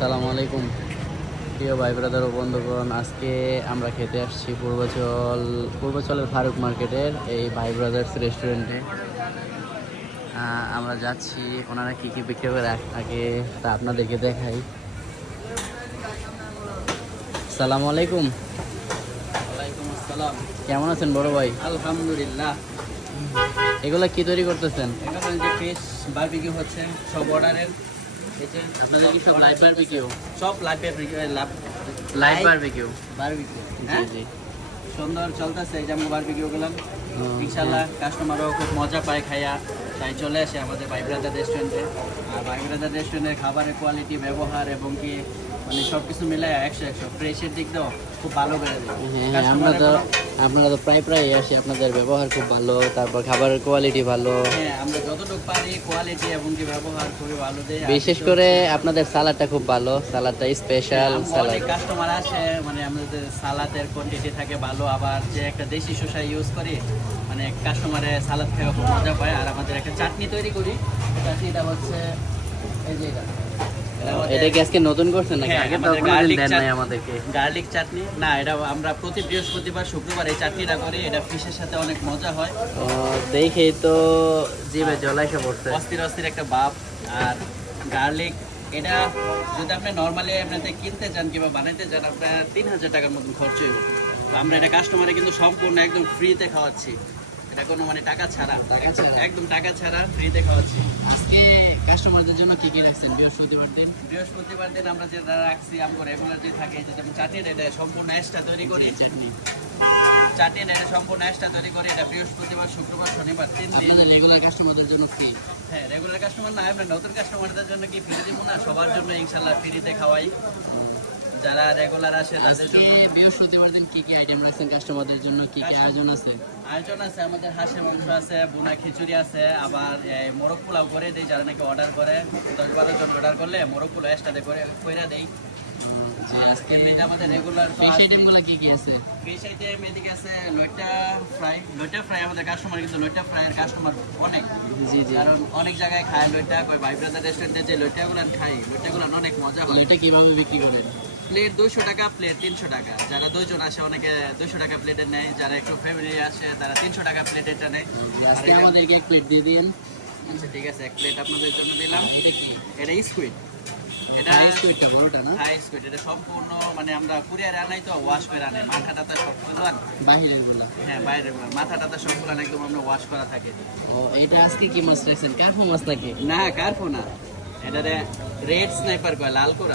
আসসালামু আলাইকুম প্রিয় ভাই ব্রাদার ও বন্ধুগণ। আজকে আমরা খেতে আসছি পূর্বাচলের ফারুক মার্কেটের এই ভাই ব্রাদার্স রেস্টুরেন্টে। আমরা যাচ্ছি, ওনারা কী কী বিক্রি করে আগে তা আপনাদেরকে দেখাই। আসসালামু আলাইকুম। ওয়ালাইকুম আসসালাম। কেমন আছেন বড় ভাই? আলহামদুলিল্লাহ। এগুলা কি তৈরি করতেছেন? এখানে যে ফিশ বারবিকিউ হচ্ছে সব অর্ডারের। এই যে আপনাদের কি সব লাইভ বারবিকিউ? সব লাইভ লাইভ বারবিকিউ। বারবিকিউ জি জি। সুন্দর চলতেছে এই যে আমরা বারবিকিউ গেলাম। হ্যাঁ। ইনশাল্লাহ কাস্টমারও খুব মজা পায় খাইয়া, তাই চলে আসে আমাদের ভাই ব্রাদার রেস্টুরেন্টে। আর ভাই ব্রাদার রেস্টুরেন্টের খাবারের কোয়ালিটি, ব্যবহার এবং কি মানে সব কিছু মিলে 100 ফ্রেশের দিক দিয়েও খুব ভালো করে দেয়। হ্যাঁ, আপনারা তো প্রায় আসি, আপনাদের ব্যবহার খুব ভালো, তারপর খাবারের কোয়ালিটি ভালো। হ্যাঁ, আমরা যতটুকু পারি কোয়ালিটি এবং কি ব্যবহার খুবই ভালো দেয়। বিশেষ করে আপনাদের সালাডটা খুব ভালো, সালাডটা স্পেশাল সালাড। অনেক কাস্টমার আসে, মানে আমাদের সালাদের কোয়ান্টিটি থাকে ভালো, আবার যে একটা দেশি শসা ইউজ করি, মানে কাস্টমারে সালাদ খেয়ে খুব মজা পায়। আর আমাদের একটা চাটনি তৈরি করি, চাটনিটা হচ্ছে এই যে এটা কি আজকে নতুন করছেন নাকি? হ্যাঁ, আগে তো আমাদের কোনোদিন garlic দেন নাই চাট- আমাদেরকে। গার্লিক চাটনি না, এটা আমরা প্রতি বৃহস্পতিবার শুক্রবার এই চাটনিটা করি। এটা ফিশের সাথে অনেক মজা হয়, ও, দেখেই তো জিভে জল এসে পড়ছে। অস্থির অস্থির একটা ভাব। আর গার্লিক এটা যদি আপনি নর্মালি আপনাদের কিনতে চান কিংবা বানাইতে চান, আপনার 3000 টাকার মতন খরচ হইব। তো আমরা এটা কাস্টমারে কিন্তু সম্পূর্ণ একদম ফ্রিতে খাওয়াচ্ছি। এটা কোনো মানে টাকা ছাড়া, একদম টাকা ছাড়া ফ্রিতে খাওয়াচ্ছি। আজকে কাস্টমারদের জন্য কি কি রাখছেন বৃহস্পতিবার দিন? বৃহস্পতিবার দিন আমরা যেটা রাখছি, আমরা রেগুলার যে থাকে, যেমন চাটনিটা এটা সম্পূর্ণ এক্সট্রা তৈরি করি। চাটনি চাটনিটা এটা সম্পূর্ণ এক্সট্রা তৈরি করি। এটা বৃহস্পতিবার, শুক্রবার, শনিবার 3 দিন। আপনাদের রেগুলার কাস্টমারদের জন্য ফ্রি? হ্যাঁ, রেগুলার কাস্টমার না, আমরা নতুন কাস্টমারদের জন্য কি ফ্রি দিব না? সবার জন্য ইনশাল্লাহ ফ্রিতে খাওয়াই। যারা রেগুলার আসে তাদের আজকে জন্য বৃহস্পতিবার দিন কি কি আইটেম রাখছেন কাস্টমারদের জন্য? কি কি আয়োজন আছে? আয়োজন আছে। আমাদের হাঁসের মাংস আছে, বোনা খিচুড়ি আছে, আবার মোরগ পোলাও করে দেই। যারা নাকি অর্ডার করে, 10-12 জন অর্ডার করলে মোরগ পোলাও এক্সট্রা করে কইরা দেই। আজকে এমনিতে আমাদের রেগুলার ফিশ আইটেমগুলো কি কি আছে? ফিশ আইটেম এদিকে আছে লইট্টা ফ্রাই। আমাদের কাস্টমার কিন্তু লইট্টা ফ্রাইয়ের কাস্টমার অনেক। জি জি। কারণ অনেক জায়গায় খায় লইট্টা, কই ভাই ব্রাদার রেস্টুরেন্টে যে লইট্টাগুলো খাই, লইট্টাগুলো অনেক মজা হয়। এটা কিভাবে বিক্রি করেন? প্লেট 200 টাকা, প্লেট 300 টাকা। যারা 2 জন আসে অনেকে 200 টাকা প্লেটের নেয়, যারা একটু ফ্যামিলি আসে তারা 300 টাকা প্লেটেরটা নেয়। আজকে আমাদেরকে এক প্লেট দিয়ে দিন। আচ্ছা ঠিক আছে, এক প্লেট আপনাদের জন্য দিলাম। এটা কি? এটা স্কুইড। এটা স্কুইডটা বড়টা না? Hi squid. এটা সম্পূর্ণ মানে আমরা কুরিয়ারে আনাই তো, ওয়াশ করে আনাই। মাথা টাথা সবগুলো বাহিরের গুলা? হ্যাঁ, বাইরের মাথা টাথা সবগুলো একদম আমরা ওয়াশ করা থাকে। ও, এটা আজকে কি মাছ রাখছেন? কার্পো মাছ নাকি? না, কার্পো না, এটা রেড স্নাইপার কয়, লাল কোরা।